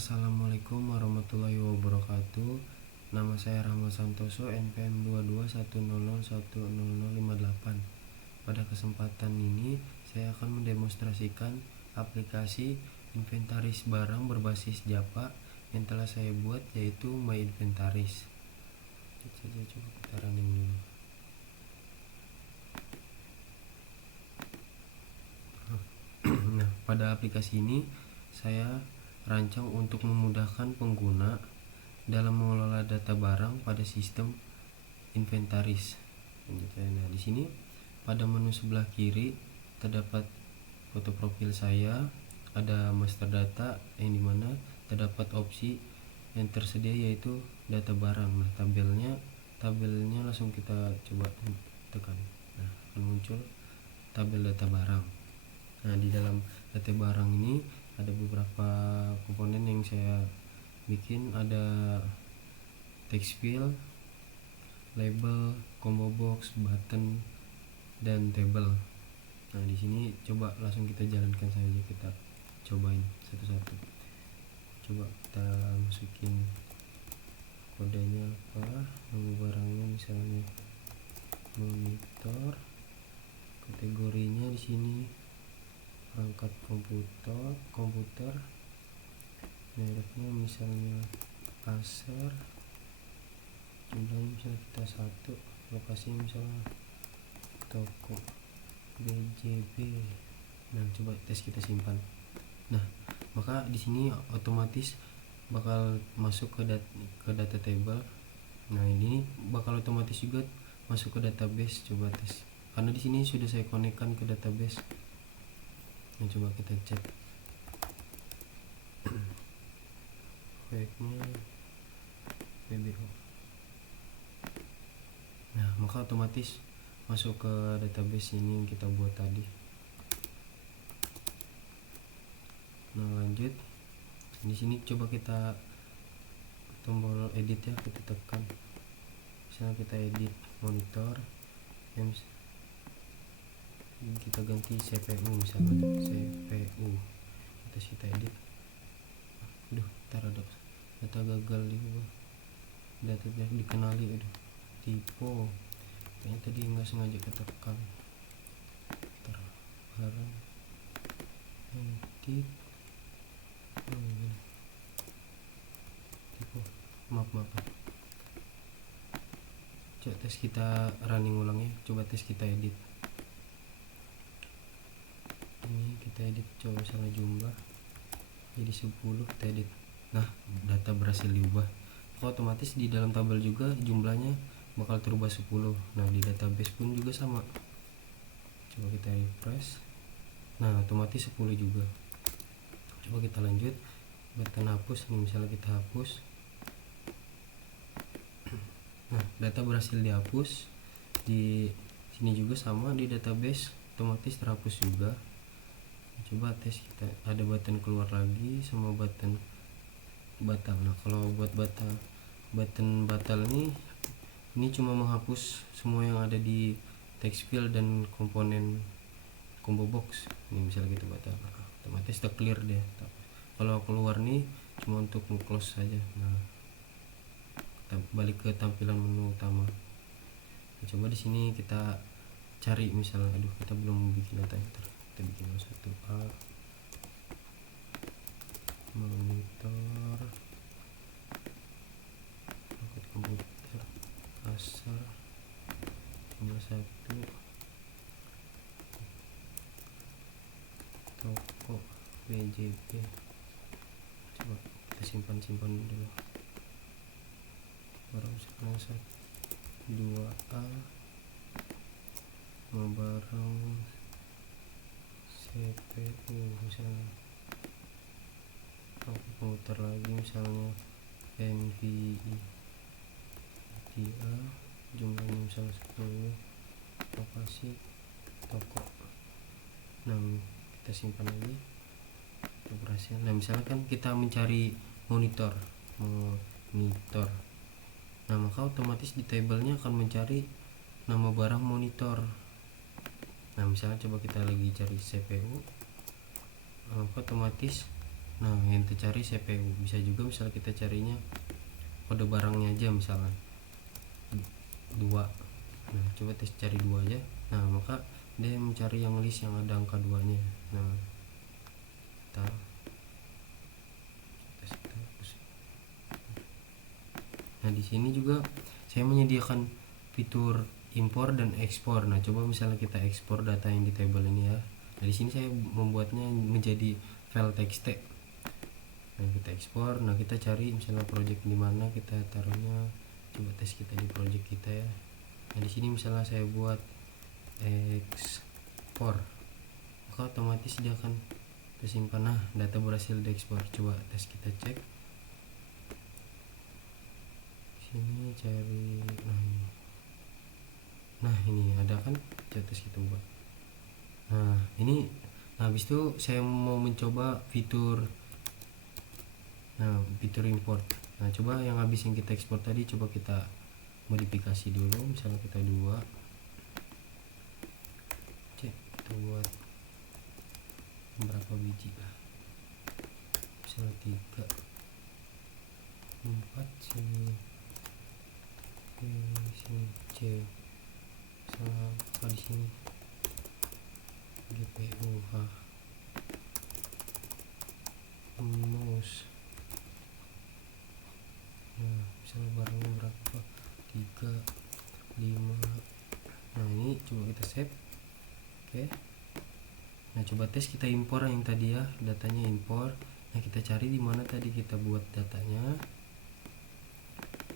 Assalamualaikum warahmatullahi wabarakatuh. Nama saya Rahmat Santoso, NPM 2210010058. Pada kesempatan ini saya akan mendemonstrasikan aplikasi inventaris barang berbasis Java yang telah saya buat, yaitu My Inventaris. Coba kita running dulu. Nah, pada aplikasi ini saya rancang untuk memudahkan pengguna dalam mengelola data barang pada sistem inventaris. Nah, di sini pada menu sebelah kiri terdapat foto profil saya, ada master data yang dimana terdapat opsi yang tersedia yaitu data barang. Nah, tabelnya langsung kita coba tekan. Nah, akan muncul tabel data barang. Nah, di dalam data barang ini ada beberapa komponen yang saya bikin, ada text field, label, combo box, button, dan table. Nah, di sini coba langsung kita jalankan saja, kita cobain satu-satu. Coba kita masukin kodenya apa, nama barangnya misalnya monitor, kategorinya di sini perangkat komputer, mereknya misalnya Acer, jumlahnya misalnya kita 1, lokasi misalnya toko BJB. Nah, coba tes kita simpan. Nah, maka di sini otomatis bakal masuk ke data table. Nah, ini bakal otomatis juga masuk ke database. Coba tes, karena di sini sudah saya konekkan ke database. Nah, coba kita cek proyeknya PBO. Nah, maka otomatis masuk ke database ini yang kita buat tadi. Nah, lanjut. Di sini coba kita tombol edit ya, kita tekan. Misalnya kita edit monitor, kita ganti CPU misalnya, CPU terus kita edit. Ntar ada data gagal juga, datanya dikenali, typo, kayaknya tadi nggak sengaja ketekan. Barang edit, typo, maaf. Coba tes kita running ulang ya, coba tes kita edit. Ini kita edit, coba misalnya jumlah jadi 10, kita edit. Nah, data berhasil diubah. Otomatis di dalam tabel juga jumlahnya bakal terubah 10. Nah, di database pun juga sama. Coba kita refresh. Nah, otomatis 10 juga. Coba kita lanjut, button hapus nih, misalnya kita hapus. Nah, data berhasil dihapus. Di sini juga sama, di database otomatis terhapus juga. Coba tes kita, ada button keluar lagi sama button batal. Nah, kalau buat button batal ini cuma menghapus semua yang ada di text field dan komponen combo box. Ini misalnya kita batal, otomatis udah clear deh. Kalau keluar nih cuma untuk close saja. Nah, kita balik ke tampilan menu utama. Nah, coba di sini kita cari misalnya, kita belum bikin data enter, kita bikin 1A monitor, perangkat komputer Acer, jumlah 1, toko BJB. Coba kita simpan dulu. Barang sekarang 2A, barang CPU misalnya, komputer lagi misalnya NVIDIA, jumlahnya misalnya 10, lokasi toko. Nah, kita simpan lagi, kita berhasil. Nah, misalkan kita mencari monitor. Nah, maka otomatis di tabelnya akan mencari nama barang monitor. Nah, misalnya coba kita lagi cari CPU, maka otomatis Nah, yang kita cari CPU. Bisa juga misalnya kita carinya kode barangnya aja, misalnya 2. Nah, coba tes cari 2 aja. Nah, maka dia mencari yang list yang ada angka 2 nya. Nah, kita hapus. Nah, di sini juga saya menyediakan fitur impor dan ekspor. Nah, coba misalnya kita ekspor data yang di table ini ya. Nah, di sini saya membuatnya menjadi file txt. Nah, kita ekspor. Nah, kita cari misalnya project di mana kita taruhnya. Coba tes kita di project kita ya. Nah, di sini misalnya saya buat ekspor, maka otomatis dia akan tersimpan. Nah, data berhasil diekspor. Coba tes kita cek. Sini cari, nah ini ada kan, coba tes kita buat. Nah, ini habis itu saya mau mencoba fitur import. Nah, coba yang habis yang kita ekspor tadi coba kita modifikasi dulu. Misalnya kita 2, cek kita buat berapa biji lah, misalnya 3, 4, sini C, misalnya apa di sini GPU, mouse. Nah, misalnya barangnya berapa, 3, 5. Nah, ini coba kita save. Oke. Nah, coba tes kita impor yang tadi ya, datanya impor. Nah, kita cari di mana tadi kita buat datanya.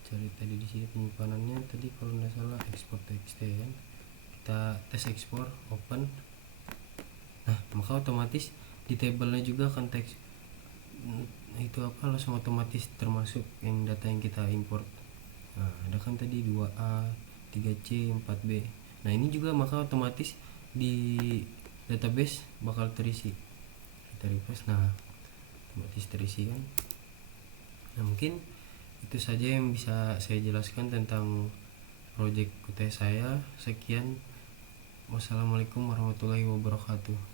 Cari tadi di sini penyimpanannya tadi, kalau nggak salah ekspor txt kan. Kita tes ekspor, open. Nah, maka otomatis di tabelnya juga akan teks itu apa, langsung otomatis termasuk yang data yang kita import. Nah, ada kan tadi 2A, 3C, 4B. Nah, ini juga maka otomatis di database bakal terisi. Kita refresh, nah otomatis terisi kan. Nah, mungkin itu saja yang bisa saya jelaskan tentang project UTS saya. Sekian, wassalamualaikum warahmatullahi wabarakatuh.